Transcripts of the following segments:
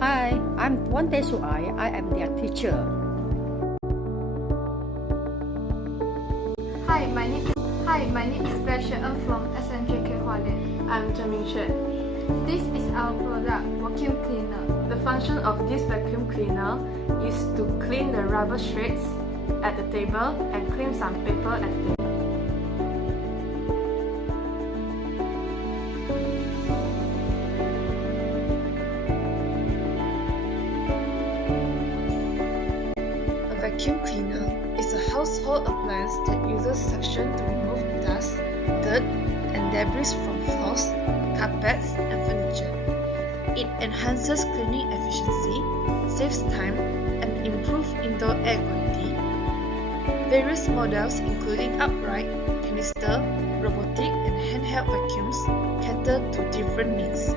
Hi, I'm Ming Xue. I am their teacher. Hi, my name is Lian from Smjk Lian. I'm Ming Xue. This is our product, vacuum cleaner. The function of this vacuum cleaner is to clean the rubber shreds at the table and clean some paper at the table. A vacuum cleaner is a household appliance that uses suction to remove dust, dirt, and debris from floors, carpets, and furniture. It enhances cleaning efficiency, saves time, and improves indoor air quality. Various models including upright, canister, robotic, and handheld vacuums cater to different needs.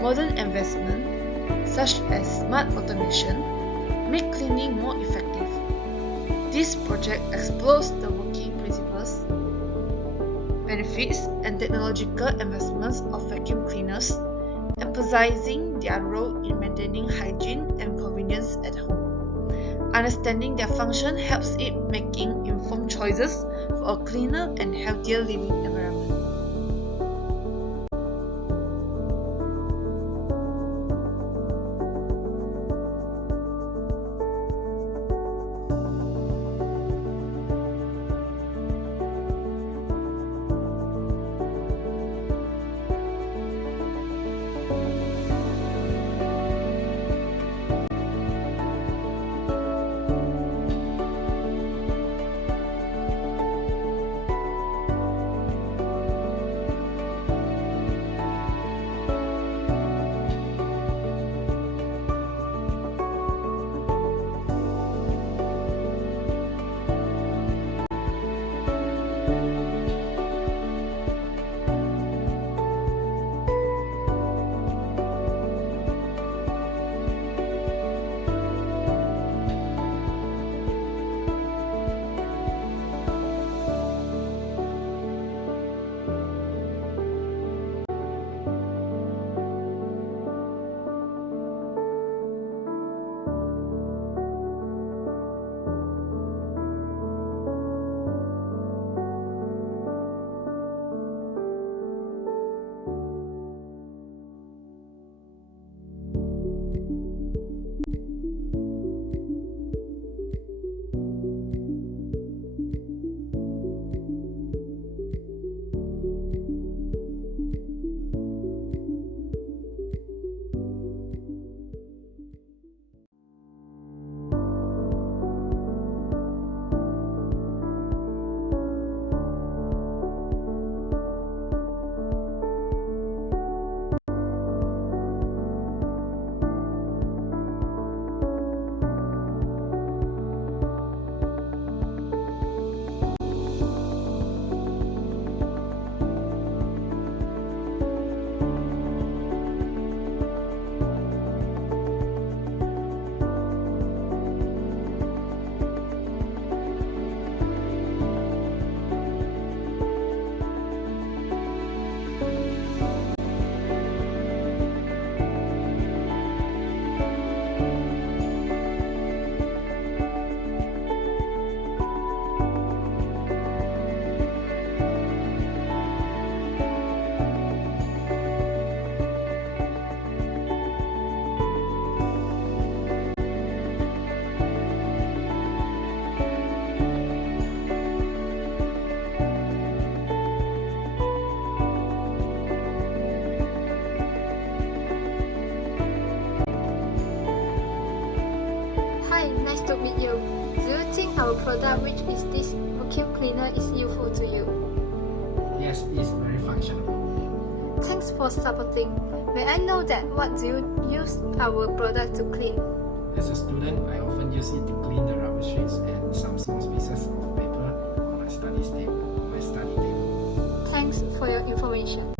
Modern investments, such as smart automation, make cleaning more effective. This project explores the working principles, benefits, and technological advancements of vacuum cleaners, emphasizing their role in maintaining hygiene and convenience at home. Understanding their function helps it making informed choices for a cleaner and healthier living environment. Hi, nice to meet you. Do you think our product, which is this vacuum cleaner, is useful to you? Yes, it's very functional. Thanks for supporting. May I know that what do you use our product to clean? As a student, I often use it to clean the rubber sheets and some small pieces of paper on my study table. Thanks for your information.